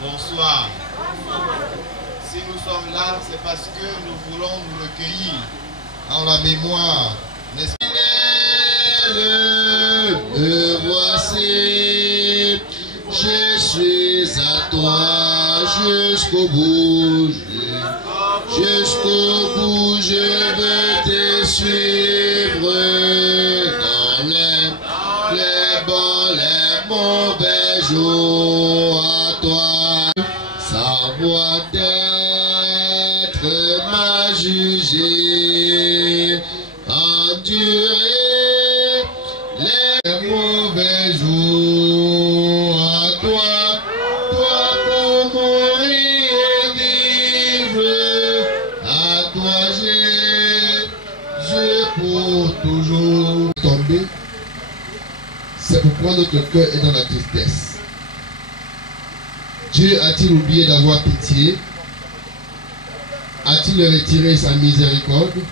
Bonsoir. Si nous sommes là, c'est parce que nous voulons nous recueillir en la mémoire. Me voici, je suis à toi jusqu'au bout. Jusqu'au bout, je veux te suivre dans les bons, les mauvais jours. Savoir d'être m'a jugé, endurer les mauvais jours. À toi, toi pour mourir et vivre. À toi Jésus pour toujours. Tomber, c'est pourquoi notre cœur est dans la tristesse. Dieu a-t-il oublié d'avoir pitié? A-t-il retiré sa miséricorde?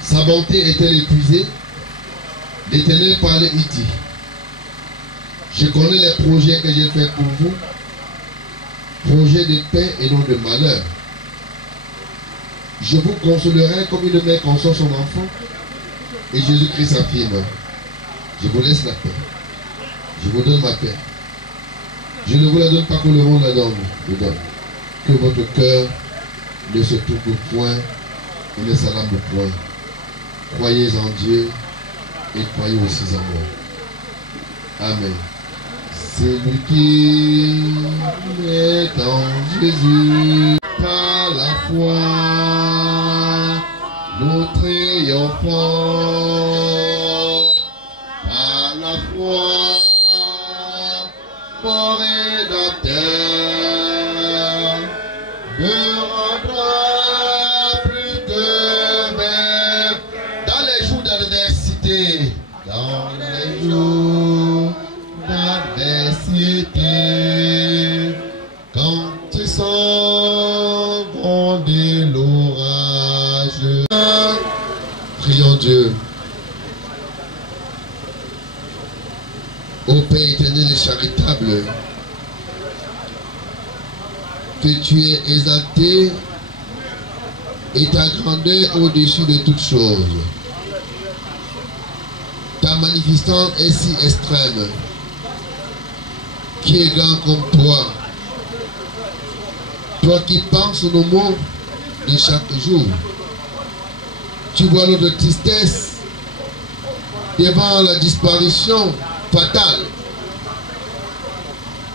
Sa bonté est-elle épuisée? L'Éternel parlait, il dit: je connais les projets que j'ai faits pour vous, projets de paix et non de malheur. Je vous consolerai comme une mère console son enfant, et Jésus-Christ affirme: je vous laisse la paix, je vous donne ma paix. Je ne vous la donne pas que le monde la donne. Que votre cœur ne se trouble point et ne s'alarme point. Croyez en Dieu et croyez aussi en moi. Amen. C'est lui qui est en Jésus. Par la foi, nous triomphons. Par la foi, mon Rédempteur me rendra plus de même dans les jours d'adversité. Dans les jours d'adversité, quand tu sens gronder l'orage, prions Dieu. Ô Père éternel et charitable, que tu es exalté et ta grandeur au-dessus de toutes choses. Ta magnificence est si extrême. Qui est grand comme toi? Toi qui penses nos mots de chaque jour. Tu vois notre tristesse devant la disparition fatale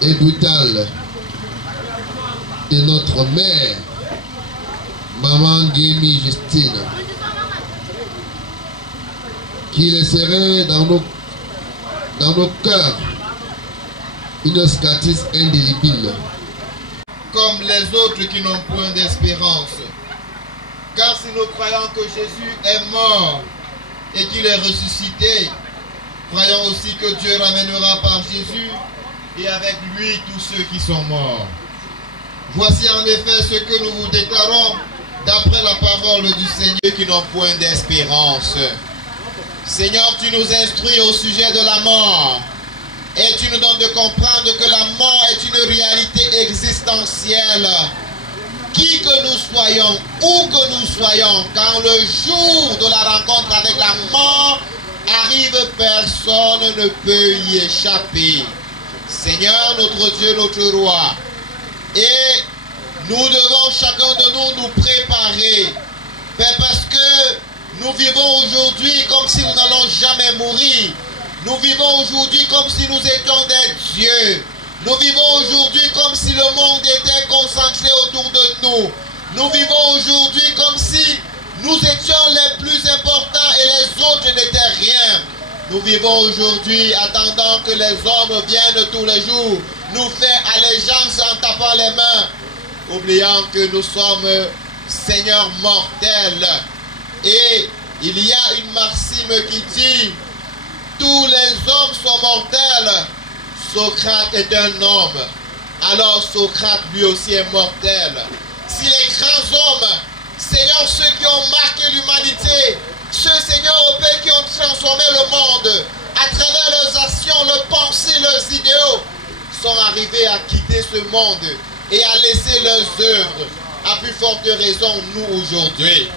et brutale de notre mère, maman Guémy Justine, qui laisserait dans nos cœurs une cicatrice indélébile, comme les autres qui n'ont point d'espérance. Car si nous croyons que Jésus est mort et qu'il est ressuscité, croyons aussi que Dieu ramènera par Jésus et avec lui tous ceux qui sont morts. Voici en effet ce que nous vous déclarons d'après la parole du Seigneur, qui n'ont point d'espérance. Seigneur, tu nous instruis au sujet de la mort et tu nous donnes de comprendre que la mort est une réalité existentielle. Qui que nous soyons, où que nous soyons, quand le jour de la rencontre avec la changement arrive, personne ne peut y échapper. Seigneur, notre Dieu, notre Roi. Et nous devons chacun de nous préparer. Père, parce que nous vivons aujourd'hui comme si nous n'allons jamais mourir. Nous vivons aujourd'hui comme si nous étions des dieux. Nous vivons aujourd'hui comme si le monde était concentré autour de nous. Nous vivons aujourd'hui comme si nous étions les plus importants et les autres n'étaient rien. Nous vivons aujourd'hui attendant que les hommes viennent tous les jours nous faire allégeance en tapant les mains, oubliant que nous sommes Seigneur mortels. Et il y a une maxime qui dit: tous les hommes sont mortels. Socrate est un homme. Alors Socrate lui aussi est mortel. Si les grands hommes, Seigneur, ceux qui ont marqué l'humanité, ceux, Seigneur, au Père, qui ont transformé le monde, à travers leurs actions, leurs pensées, leurs idéaux, sont arrivés à quitter ce monde et à laisser leurs œuvres, à plus forte raison, nous aujourd'hui.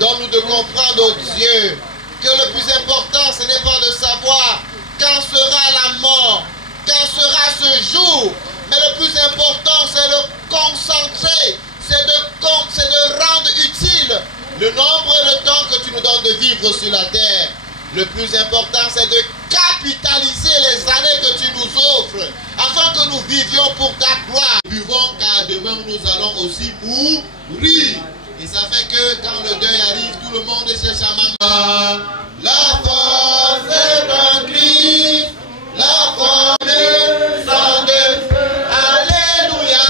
Donne-nous de comprendre, oh Dieu, que le plus important, ce n'est pas de savoir quand sera la mort, quand sera ce jour, mais le plus important, c'est de concentrer, c'est de rendre utile le nombre de temps que tu nous donnes de vivre sur la terre. Le plus important, c'est de capitaliser les années que tu nous offres, afin que nous vivions pour ta gloire. Nous buvons car demain nous allons aussi mourir. Et ça fait que quand le deuil arrive, tout le monde cherche à maman. La force est en Christ, la force est sans de feu. Alléluia,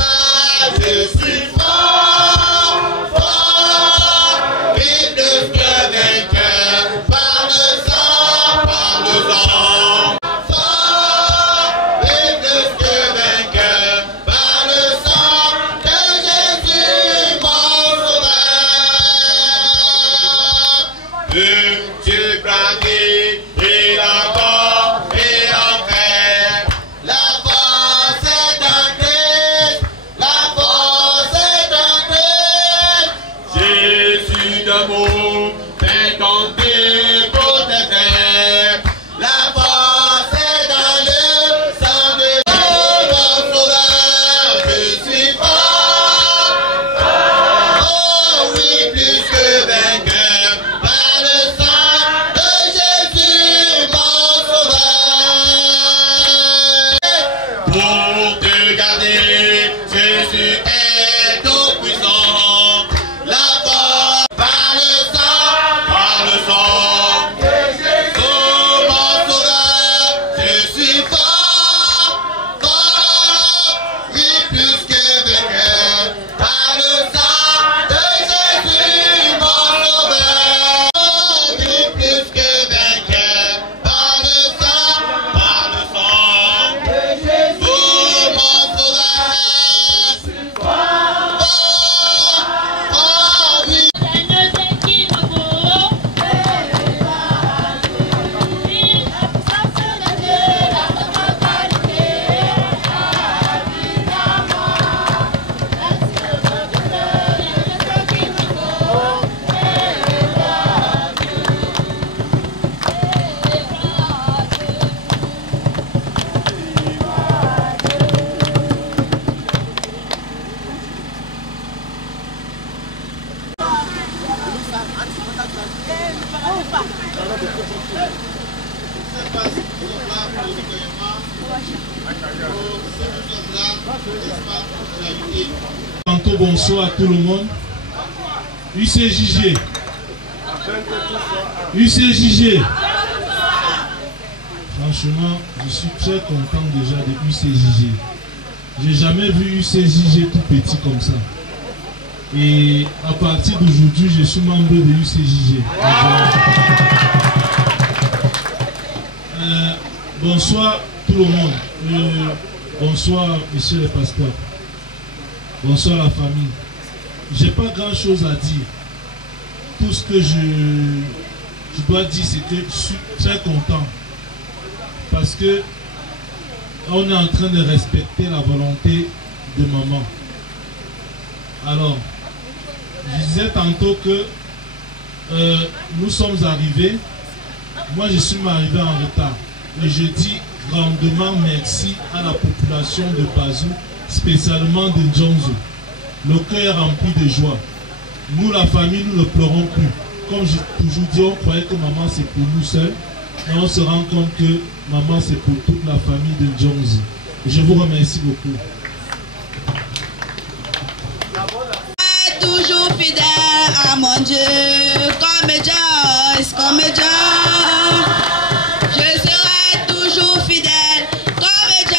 je suis fort, fort, et plus que vainqueur, par le sang, fort, et plus que vainqueur, par le sang de Jésus, mon sauveur. Dieu bravé, et encore, et enfer. La force est en Christ, la force est en Christ. Jésus d'amour fait tomber pour tes frères. La force est dans le sang de Dieu, mon sauveur. Je suis fort, oh oui, plus que vainqueur, par le sang de Jésus, mon sauveur. Pour te garder, Jésus est tout puissant. La force par le sang de Jésus, oh mon sauveur. Je suis fort, fort, oui, plus que vainqueur, par le sang de Jésus, mon sauveur. Oh, oui, plus que vainqueur, par le sang de Jésus, oh mon sauveur. Oh, oh, oui. Tantôt, bonsoir à tout le monde. UCJG. UCJG. Franchement, je suis très content déjà de UCJG. J'ai jamais vu UCJG tout petit comme ça. Et à partir d'aujourd'hui, je suis membre de UCJG. Bonsoir tout le monde. Bonsoir monsieur le pasteur. Bonsoir la famille. J'ai pas grand chose à dire. Tout ce que je dois dire, c'est que je suis très content. Parce que on est en train de respecter la volonté de maman. Alors, je disais tantôt que nous sommes arrivés moi je suis arrivé en retard. Et je dis grandement merci à la population de Bazou, spécialement de Njonzo. Le cœur rempli de joie. Nous, la famille, nous ne pleurons plus. Comme j'ai toujours dit, on croyait que maman c'est pour nous seuls. Mais on se rend compte que maman c'est pour toute la famille de Njonzo. Je vous remercie beaucoup. Toujours fidèle à mon Dieu, comme Joyce, comme John. Je serai toujours fidèle, comme Joyce.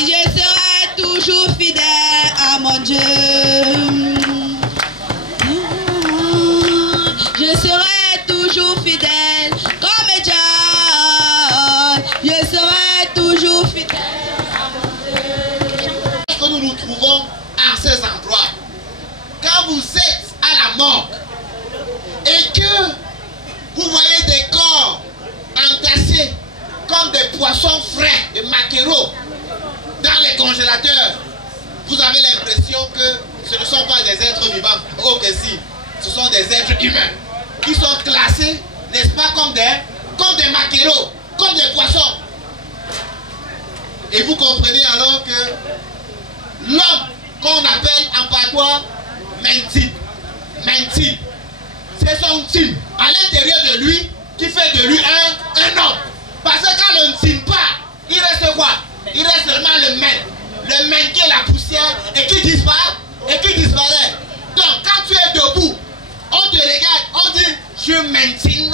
Je serai toujours fidèle à mon Dieu. Je serai toujours fidèle, comme Joyce. Je serai toujours fidèle à mon Dieu. Que nous nous trouvons à ces endroits, quand vous êtes à la mort et que vous voyez des corps entassés comme des poissons frais, des maquereaux dans les congélateurs, vous avez l'impression que ce ne sont pas des êtres vivants. Oh que si, ce sont des êtres humains qui sont classés, n'est-ce pas, comme des maquereaux, comme des poissons. Et vous comprenez alors que l'homme qu'on appelle en patois Menti, c'est son team à l'intérieur de lui qui fait de lui un homme. Parce que quand le ne signe pas, il reste quoi? Il reste seulement le men qui est la poussière et qui disparaît. Donc quand tu es debout, on te regarde, on dit je maintiens.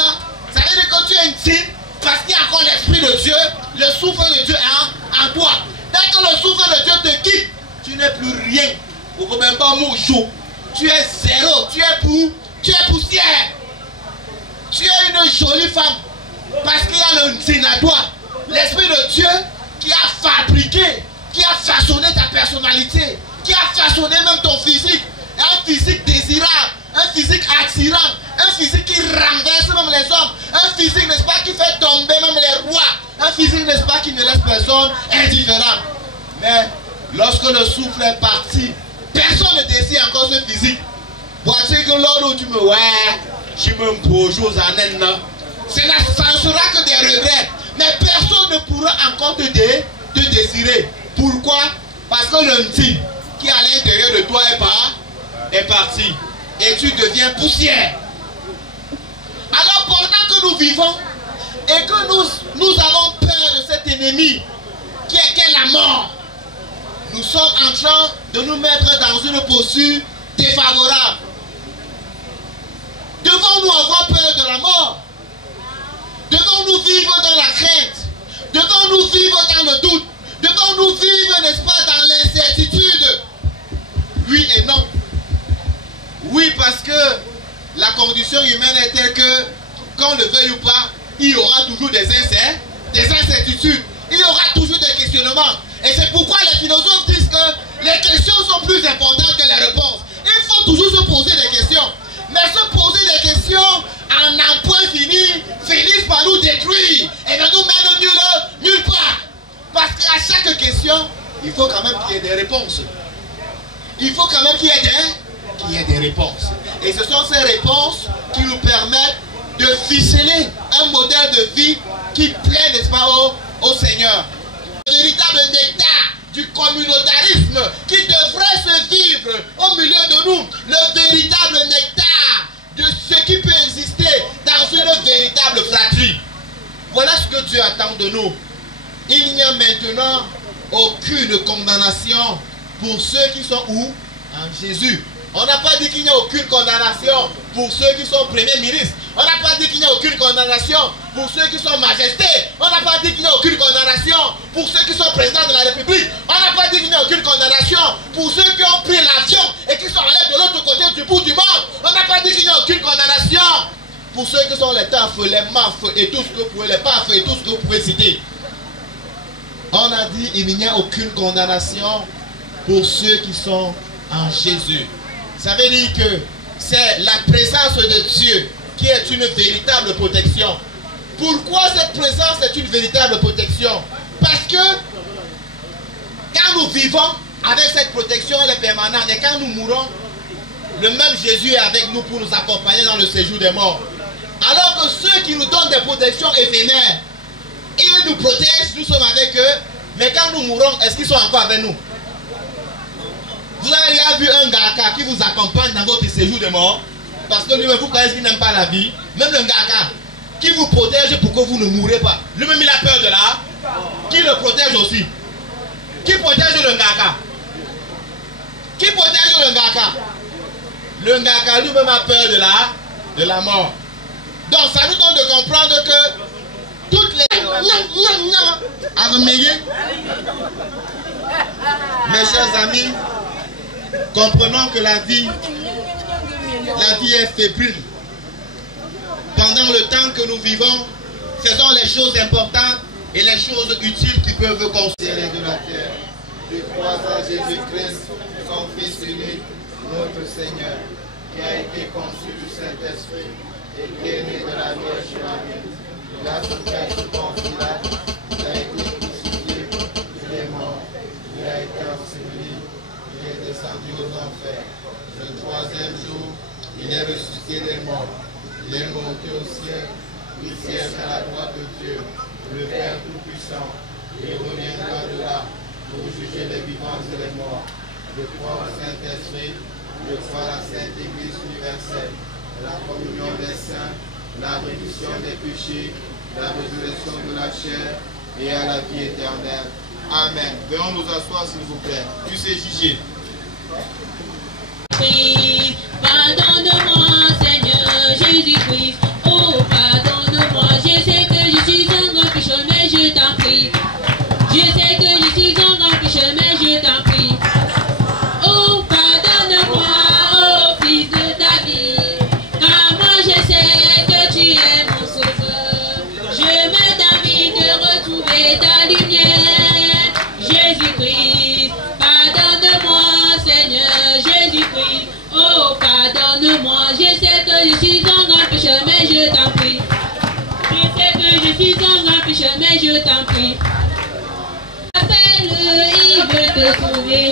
Ça veut dire que tu es intime parce qu'il y a encore l'esprit de Dieu, le souffle de Dieu en toi. Dès que le souffle de Dieu te quitte, tu n'es plus rien. Même pas mon jour. Tu es zéro. Tu es poussière. Tu es une jolie femme. Parce qu'il y a le sénatoire, l'esprit de Dieu qui a fabriqué, qui a façonné ta personnalité, qui a façonné même ton physique. Un physique désirable, un physique attirant, un physique qui renverse même les hommes, un physique, n'est-ce pas, qui fait tomber même les rois, un physique, n'est-ce pas, qui ne laisse personne indifférent. Mais lorsque le souffle est parti, personne ne désire encore ce physique. Voici que l'heure où tu me vois, je me pose aux années, ça ne sera que des regrets. Mais personne ne pourra encore te désirer. Pourquoi? Parce que le petit qui est à l'intérieur de toi est parti. Et tu deviens poussière. Alors pendant que nous vivons et que nous avons peur de cet ennemi qui est la mort, nous sommes en train de nous mettre dans une posture défavorable. Devons-nous avoir peur de la mort? Devons-nous vivre dans la crainte? Devons-nous vivre dans le doute? Devons-nous vivre, n'est-ce pas, dans l'incertitude? Oui et non. Oui, parce que la condition humaine est telle que, qu'on le veuille ou pas, il y aura toujours des incertitudes. Il y aura toujours des questionnements. Et c'est pourquoi les philosophes disent que les questions sont plus importantes que les réponses. Il faut toujours se poser des questions. Mais se poser des questions en un point fini finissent par nous détruire et ne nous mènent nulle part. Parce qu'à chaque question, il faut quand même qu'il y ait des réponses. Il faut quand même qu'il y ait des réponses. Et ce sont ces réponses qui nous permettent de ficeler un modèle de vie qui plaît, n'est-ce pas, au Seigneur. Le véritable nectar du communautarisme qui devrait se vivre au milieu de nous. Le véritable nectar de ce qui peut exister dans une véritable fratrie. Voilà ce que Dieu attend de nous. Il n'y a maintenant aucune condamnation pour ceux qui sont où? En Jésus. On n'a pas dit qu'il n'y a aucune condamnation pour ceux qui sont premiers ministres. On n'a pas dit qu'il n'y a aucune condamnation pour ceux qui sont majestés. On n'a pas dit qu'il n'y a aucune condamnation pour ceux qui sont présidents de la République. On n'a pas dit qu'il n'y a aucune condamnation pour ceux qui ont pris l'avion et qui sont allés de l'autre côté du bout du monde. On n'a pas dit qu'il n'y a aucune condamnation pour ceux qui sont les tafs, les mafs et tout ce que vous pouvez, les pafs et tout ce que vous pouvez citer. On a dit qu'il n'y a aucune condamnation pour ceux qui sont en Jésus. Ça veut dire que c'est la présence de Dieu qui est une véritable protection. Pourquoi cette présence est une véritable protection? Parce que quand nous vivons avec cette protection, elle est permanente. Et quand nous mourons, le même Jésus est avec nous pour nous accompagner dans le séjour des morts. Alors que ceux qui nous donnent des protections éphémères. Ils nous protègent, nous sommes avec eux. Mais quand nous mourrons, est-ce qu'ils sont encore avec nous? Vous avez déjà vu un Ngaka qui vous accompagne dans votre séjour de mort? Parce que lui-même, vous connaissez qu'il n'aime pas la vie. Même le Ngaka qui vous protège pour que vous ne mourrez pas. Lui-même, il a peur de là. Qui le protège aussi? Qui protège le Ngaka? Qui protège le Ngaka? Le Ngaka lui-même a peur de la mort. Donc ça nous donne de comprendre que toutes les... Mes chers amis, comprenons que la vie est fébrile. Pendant le temps que nous vivons, faisons les choses importantes et les choses utiles qui peuvent considérer de la terre. Je crois à Jésus-Christ, son Fils unique, notre Seigneur, qui a été conçu du Saint-Esprit et qui est né de la Vierge Marie. Il a souffert sous Ponce Pilate, il a été crucifié, il est mort, il a été enseveli, il est descendu aux enfers. Le troisième jour, il est ressuscité des morts, il est monté au ciel, il siège à la droite de Dieu, le Père Tout-Puissant. Il reviendra de là pour juger les vivants et les morts. Je crois au Saint-Esprit, je crois à la Sainte Église universelle, la communion des saints, la rémission des péchés, la résurrection de la chair et à la vie éternelle. Amen. Venons nous asseoir s'il vous plaît. Tu sais juger. Oui, pardonne-moi Seigneur Jésus-Christ. Oh, pardonne-moi. Je sais que je suis un grand pécheur, mais je t'en prie. Je sais que je suis un grand pécheur, mais je t'en prie. Oh, pardonne-moi, oh Fils de David. Car moi je sais que tu es mon sauveur. Je me d'envie de retrouver ta lumière. Jésus-Christ, pardonne-moi Seigneur Jésus-Christ. Oh, pardonne-moi. Je sais que je suis un grand pécheur, mais je t'en prie. Je sais que je suis un grand pécheur, mais je t'en prie. Appelle-le, il veut te sauver.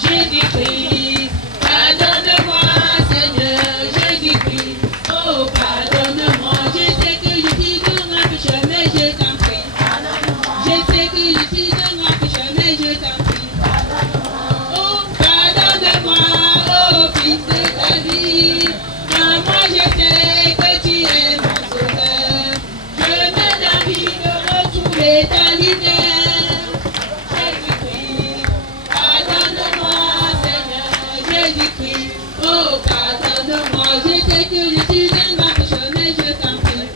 Jésus-Christ, pardonne-moi, Seigneur, Jésus-Christ. Oh, pardonne-moi. Je sais que je suis un grand pécheur, mais je t'en prie. Je sais que je suis un grand pécheur, mais je t'en prie. Oh, pardonne-moi, oh Fils de David. Car moi je sais que tu es mon sauveur. Je me donne envie de retrouver ta lumière. Jésus-Christ, pardonne-moi, Seigneur, Jésus-Christ. Oh, pardonne-moi. Je sais que je suis un grand pécheur, mais je t'en prie.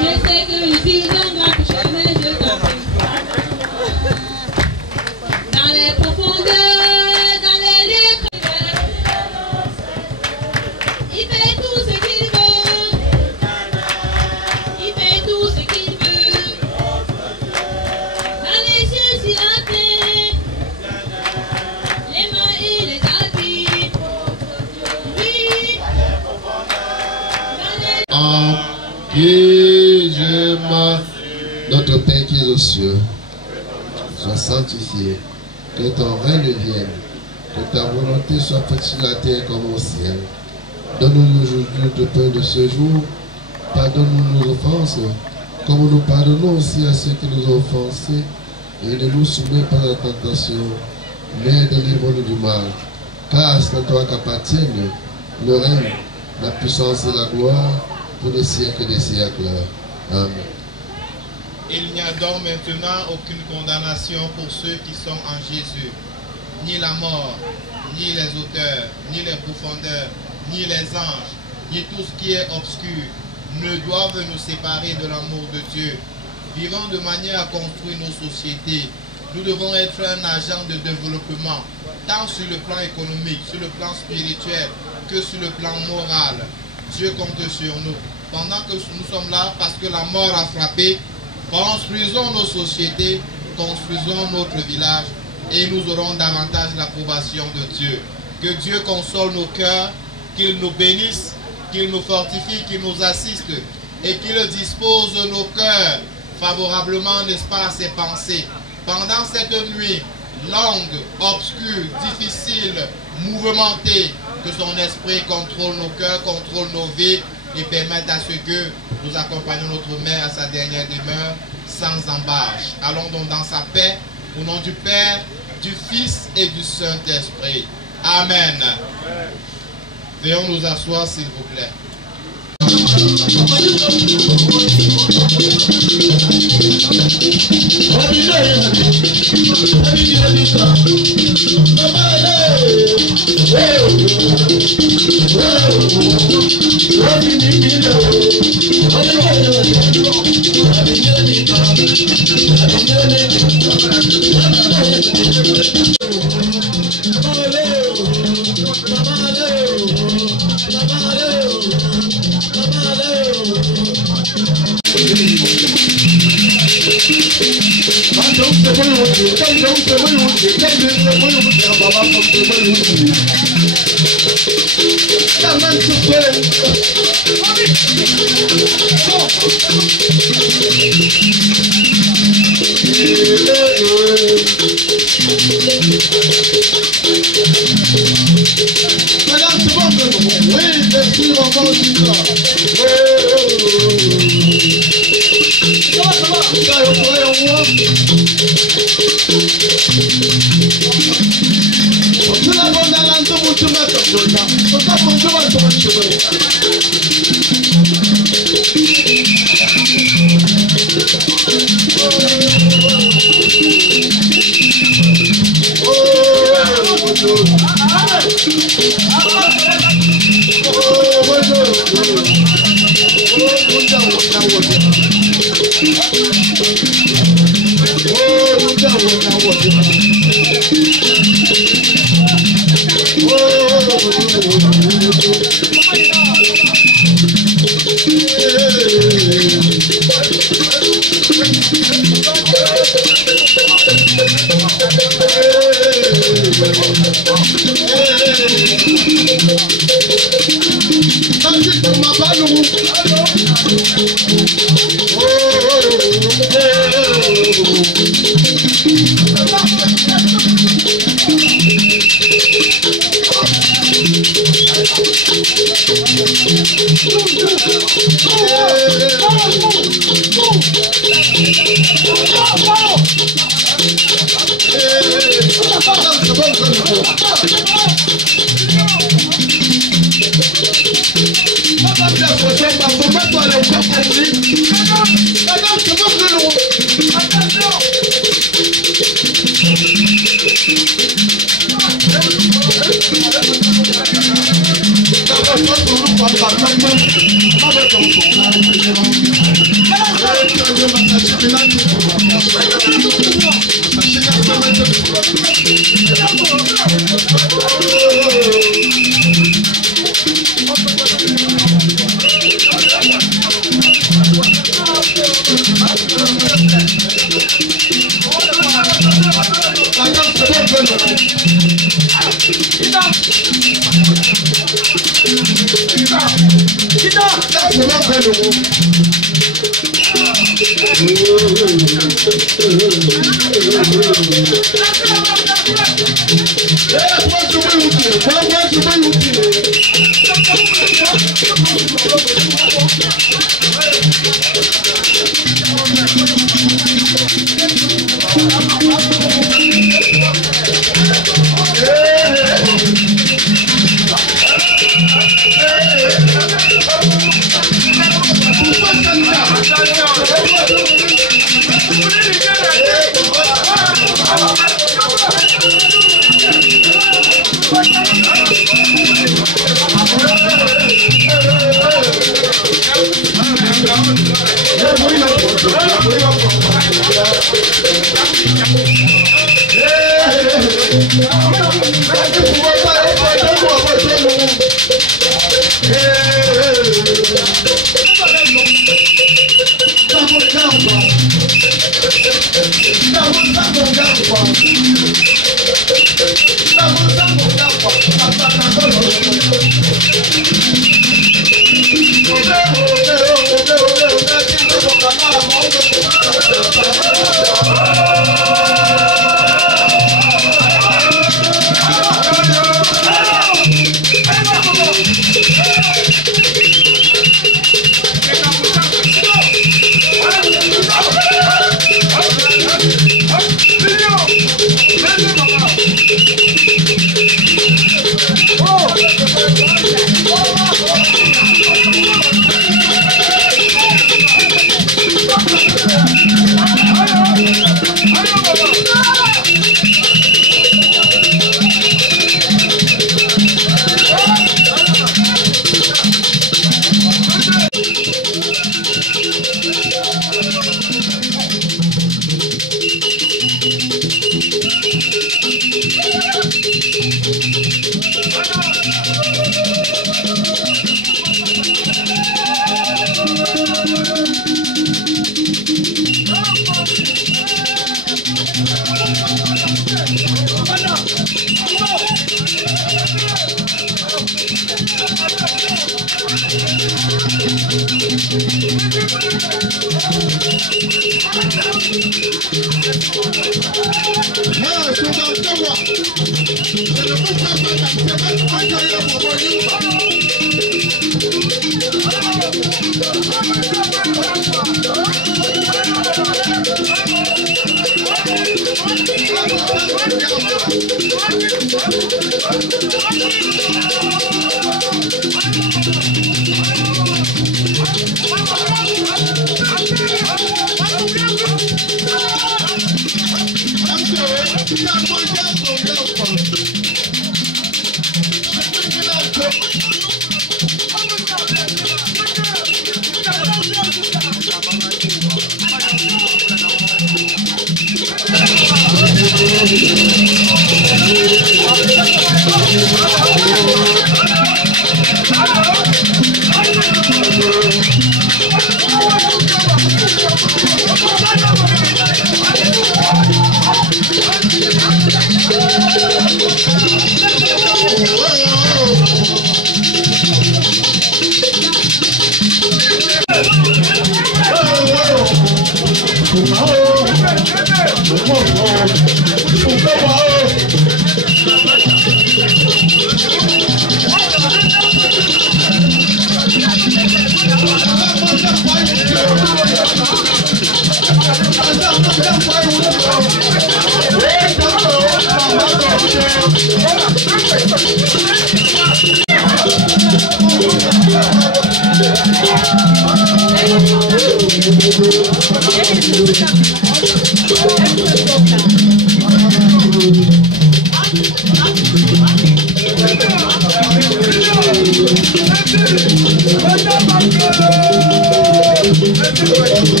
Je sais que je suis un grand pécheur, mais je t'en prie. Dans les profondeurs, dans les lieux privés, il fait tout ce qu'il veut. Il fait tout ce qu'il veut. Dans les cieux sur la terre, les mains et les habits. Oui, dans les... Engagement. Notre Père qui es aux cieux, sois sanctifié, que ton règne vienne, que ta volonté soit faite sur la terre comme au ciel. Donne-nous aujourd'hui notre pain de ce jour, pardonne-nous nos offenses, comme nous pardonnons aussi à ceux qui nous ont offensés, et ne nous soumets pas à la tentation, mais délivre-nous du mal, car c'est à toi qu'appartiennent le règne, la puissance et la gloire, pour les siècles des siècles. Amen. Il n'y a donc maintenant aucune condamnation pour ceux qui sont en Jésus. Ni la mort, ni les auteurs, ni les profondeurs, ni les anges, ni tout ce qui est obscur ne doivent nous séparer de l'amour de Dieu. Vivant de manière à construire nos sociétés, nous devons être un agent de développement, tant sur le plan économique, sur le plan spirituel, que sur le plan moral. Dieu compte sur nous. Pendant que nous sommes là, parce que la mort a frappé, construisons nos sociétés, construisons notre village et nous aurons davantage l'approbation de Dieu. Que Dieu console nos cœurs, qu'il nous bénisse, qu'il nous fortifie, qu'il nous assiste et qu'il dispose nos cœurs favorablement, n'est-ce pas, à ses pensées. Pendant cette nuit longue, obscure, difficile, mouvementée, que son esprit contrôle nos cœurs, contrôle nos vies et permette à ce que Nous accompagnons notre mère à sa dernière demeure sans embâche. Allons donc dans sa paix, au nom du Père, du Fils et du Saint-Esprit. Amen. Veuillons nous asseoir, s'il vous plaît. Hey,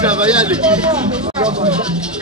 Travailler à l'église.